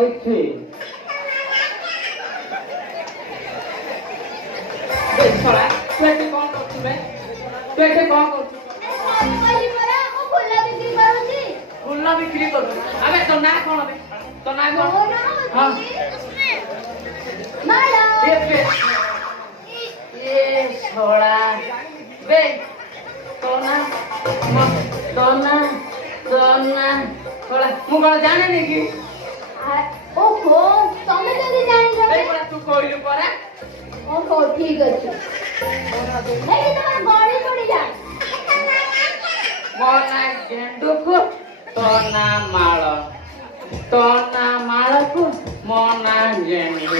କହୁଛି ଶଳା ତୁ ଏଠି କଣ କରୁଛୁ ବେ? ତୁ ଏଠି କଣ କରୁଛୁ? ଫୁଲ ବିକ୍ରି କରୁଛୁ? ଆବେ ତୋ ନାଁ କଣ ବେ? ତୋ ନାଁ କଣ? ହଁ ଶଳା ବେ ତୋ ନାଁ ଶଳା ମୁଁ କଣ ଜାଣିନି କି? ଓହୋ ତମେ କେମିତି ଜାଣିଛ? ତୁ କହିଲୁ ପରା। ଓହୋ ଠିକ ଅଛି। ଏଇ ତମର ଗଳି ପଡିଲା। ମୋ ନାଁ ଗେଣ୍ଡୁକୁ ତୋ ନାଁ ମାଳ। ତୋ ନାଁ ମାଳକୁ ମୋ ନାଁ ଗେଣ୍ଡୁ।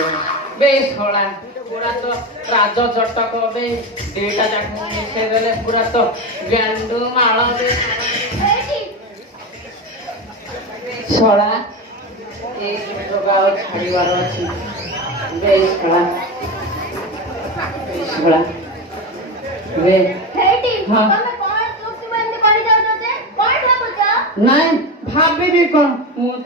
ବେ ଶଳା ପୁରା ତ ରାଜ ଚଟକ ବେ ଦିଟା ଯାକ ମିଶେଇ ଦେଲେ ପୁରା ତ ଗେଣ୍ଡୁ ମାଳ ବେ ଶଳା ଏଇ ସୁଯୋଗ ଆଉ ଛାଡ଼ିବାର ଅଛି ବେ ଶଳା ବେ ହଁ ନାଇଁ ଭାବିବି କଣ ମୁଁ ତ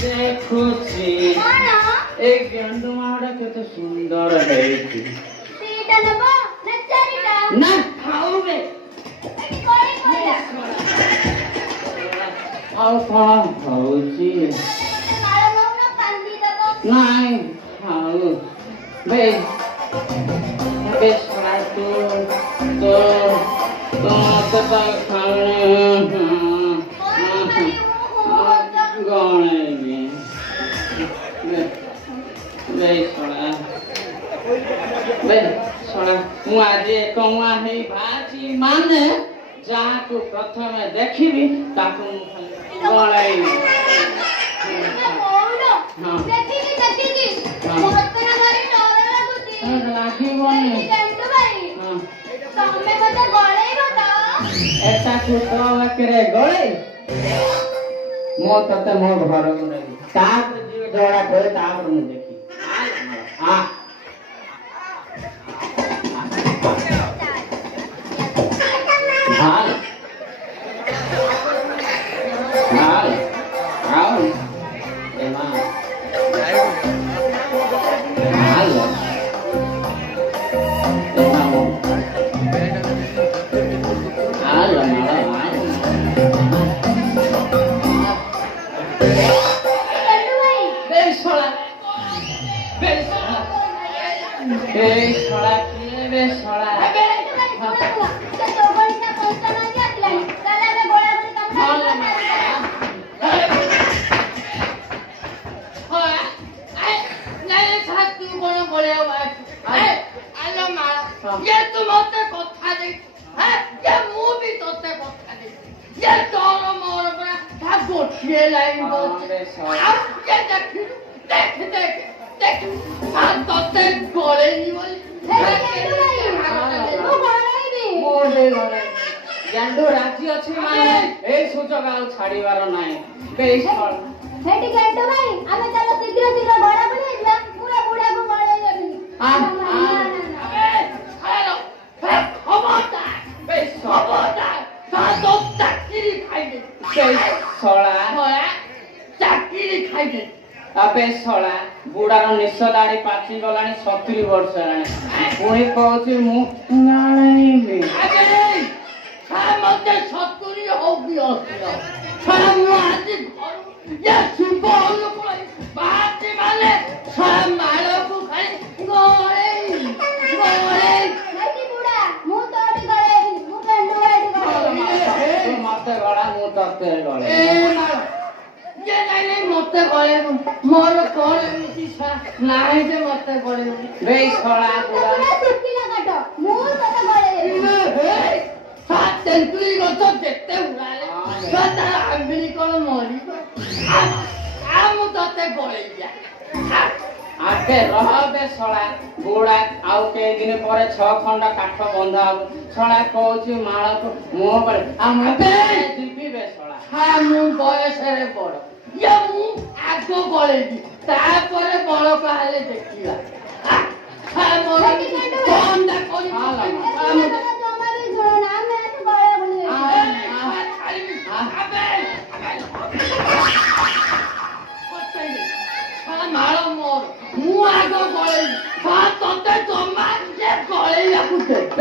ଦେଖୁଛି ଏ ଗେଣ୍ଡୁ ମାଳଟା କେତେ ସୁନ୍ଦର ହେଇଛି ନା ଖାଉ ବେ ଆଉ କଣ ହଉଛି ନାଇଁ ଖାଉ ବେ ବେ ଶଳା ତୁ ମତେ ତ ଗଣେଇବି ବେ ଶଳା ମୁଁ ଆଜି ଏକମୁଆ ହେଇ ବାହାରିଛି ମାନେ ଯାହାକୁ ପ୍ରଥମେ ଦେଖିବି ତାକୁ ମୁଁ ଗଣେଇବି ଲାଗିବନି ଏଟାକୁ ତୋ ପାଖରେ ଗଳେଇ ମୁଁ ତତେ ମୋ ଘରକୁ ନେବି ତାପରେ ଯିଏ ଝଗଡ଼ା କରେ ତାପରେ ମୁଁ ଦେଖିବି ଗେଣ୍ଡୁ ରାଜି ଅଛି ମାନେ ଏଇ ସୁଯୋଗ ଆଉ ଛାଡ଼ିବାର ନାହିଁ ସେଠି ଗେଣ୍ଡୁ ଭାଇ ଆମେ ଚାଲ ଶୀଘ୍ର ଘୋଡ଼ା ବୁଲେଇବା ପୁରା ବୁଢ଼ାକୁ ଗଳେଇ ଦେବି ଆବେ ଶଳା ବୁଢ଼ାର ନିଶ ଦାଢ଼ି ପାଚି ଗଲାଣି 70 ବର୍ଷ ହେଲାଣି ପୁଣି କହୁଛି ମୁଁ ଜାଣିବି ମତେ 70 ହଉ କି 80 ମୁଁ ଆଜି ଶୁଭ ଅନୁକୂଳ ବାହାରିଛି ମାନେ ମାଳକୁ ଖାଲି ମତେ ଗଳା ମୁଁ ତତେ ଗଳେ ମତେ ଗଳେ ମୋର କଣ ଏମିତି ନାହିଁ ଯେ ମତେ ଗଳେ ଶଳା ତେନ୍ତୁଳି ଗଛ ଯେତେ ଉଡ଼ାଲେ ତାର ଆମ୍ବିଳି କଣ ମରିବ ମୁଁ ତତେ ଗଳେଇବି ଆବେ ରହବେ ଶଳା ବୁଢ଼ା ଆଉ କେଇଦିନ ପରେ 6 ଖଣ୍ଡ କାଠ ବନ୍ଧା ହବ ଶଳା କହୁଛି ମାଳକୁ ମୁହ ବଳେ ଯିବି ବେ ଶଳା ମୁଁ ବୟସରେ ବଡ ମୁଁ ଆଗ ଗଳେଇବି ତାପରେ ବଳକ ହେଲେ ଦେଖିବା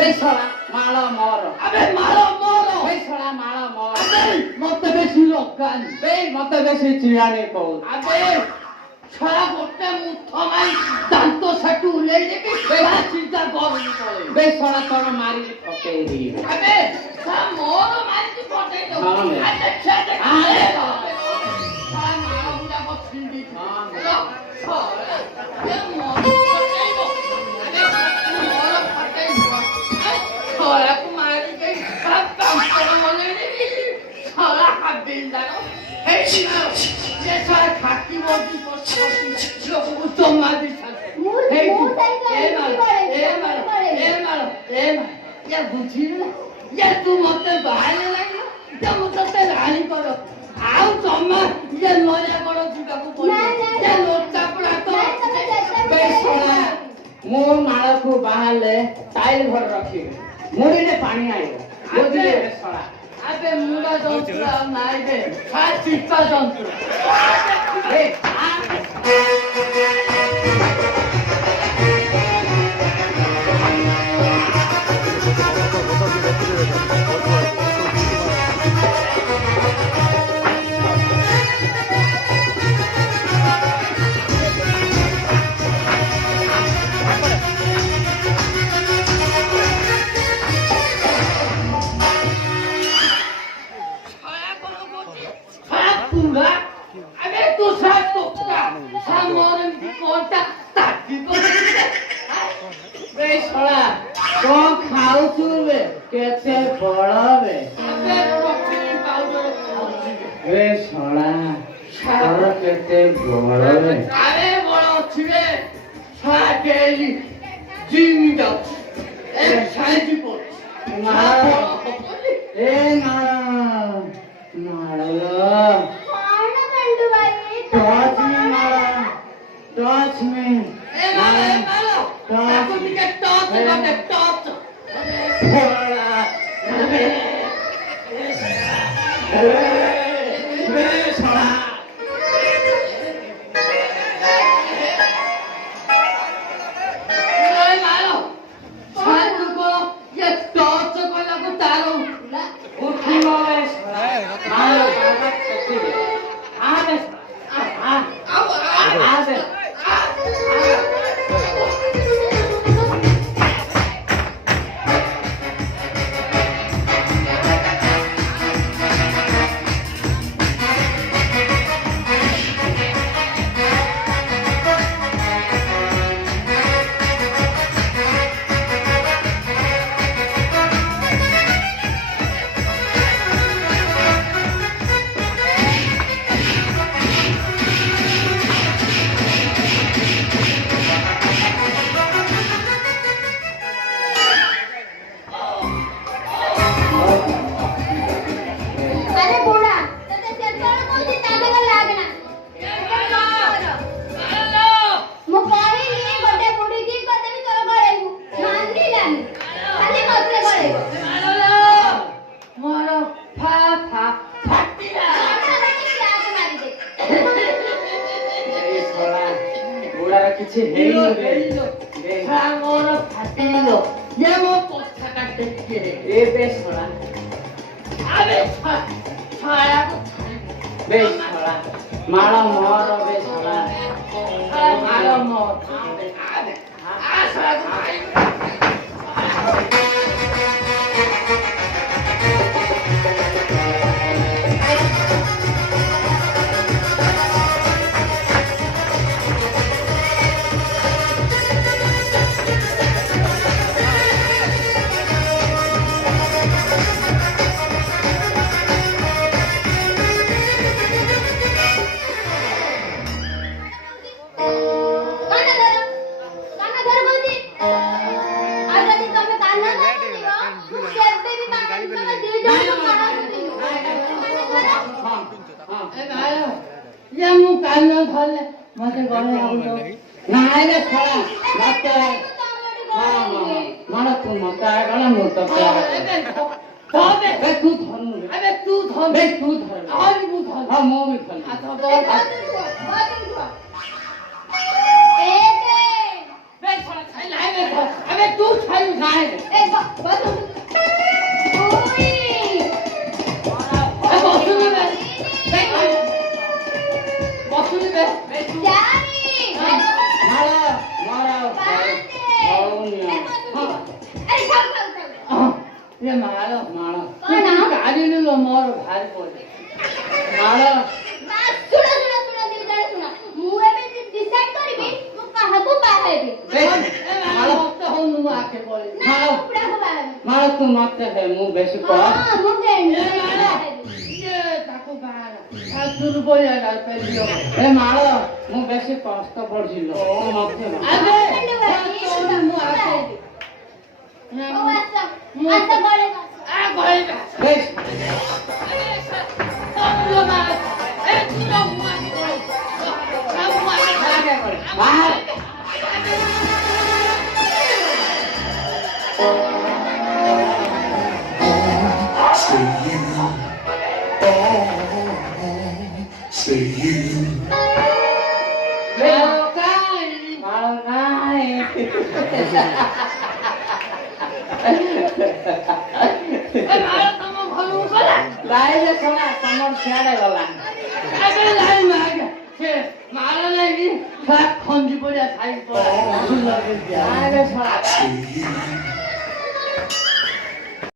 बेसड़ा माल मोर अबे मारो मोरो बेसड़ा माल मोर अबे मते बेसी लकानी बे मते बेसी चिड़ानी कहू अबे छड़ा गोटे मुठ माई दांत सेटू उलेई देबी बेला चिंता करनी पड़े बेसड़ा तोर मारी फटेई दी अबे सा मोर मारी की फटेई दो हाँ, मैं। अबे छेद अरे, सा मारा बुला को छिंदी हाँ, मैं। ये मोर फटेई दो अबे मोर फटेई दो छड़ा को मारी के सब काम कर बोले देबी छड़ा का बिंदारो हे ये छड़ा खाकी मोटी को जो तो मारी छाते मुंह साइड ये बुझिल ये तू मते बाहर लागलो ये मते रानी करो आउ तमा ये नया करो जुगा को बोल ये लोटा पड़ा तो बेसड़ा मो माल को बाहरले टाइल भर रखी मुड़ी ने पानी आई बुझिले बेसड़ा अबे मुंडा जंतुरा नाई बे खा चित्ता जंतुरा ए खा पूरा अबे तू सब टोका सामोरे में कोटा ताकी को बेसड़ा तो खाऊ तू बे केते बड़ा बे अबे प्रोटीन पाउडर खाउची बेसड़ा तोर केते बड़ा बे अरे बड़ा अच्छी रे छाटेली जिम जाओ ए छाटी पोट ए नाला टॉर्च में मारा टॉर्च में ए मारो ताको दिके टॉर्च लगे टॉर्च बड़ा बेसड़ा ए मारो छाटू को ये टॉर्च को लगो तारो उठिलो बेसड़ा आ बेसड़ा आ बेसड़ा अरे बुढ़ा तते चेतन कोची ताके को लागना मु कहिली गोटे बुढ़ी की कते भी तोर गळेबू मानली लानी खाली मसले गळेबू मोर फा फा फाटिला हमरा बेटी के आग मारी दे बेसड़ा बुढ़ार किछि हेई बे मोर फाटिलो ये मो पोछा काटे के ए बेसड़ा अबे छाया को बेसड़ा माला मोर बेसड़ा मारो मोर आ छाया को काना धर बोलती अगर तुम काना धर तू केबे भी मार तुम दी जण काना ए मारो ये मु कान धरले मते गले आउलो नाइ बेसड़ा मते माला तू मते गला मु तो अबे बे तू धनु अबे तू धर बे तू धर और भी धर हां मो में धर आ तो बोल एक अबे तू छाई नाही ए बस ओय बसून बे जानी मारा मारा अरे थांब ये मारो मारा कोण गाडीने लो मोर भारी पडे मारा सुना दिल जाने सुना मु एबे डिसाइड करबी मु काहाको बाहेबी मारो तो हो नु आके बोले ना उपड़ा को बाहेबी मारा तू मत है मु बेसी कह हां मु फ्रेंड ये ताको बाहर आ सुर बोले ना पेलियो ए मारा मु बेसी कष्ट पड़जिलो मत अबे तो नु आके ओ आसा गरे आ गए बेस लो मार ए तू लो मार बाहर Stay you. Oh, stay you. मारा नाही ए मारो तम भलु गला लाइले छोड़ा तमर छाड़े गला अबे लाई मार के मारो नहीं खा खंजी पड़े खाई पड़े लाइले छोड़ा Stay you.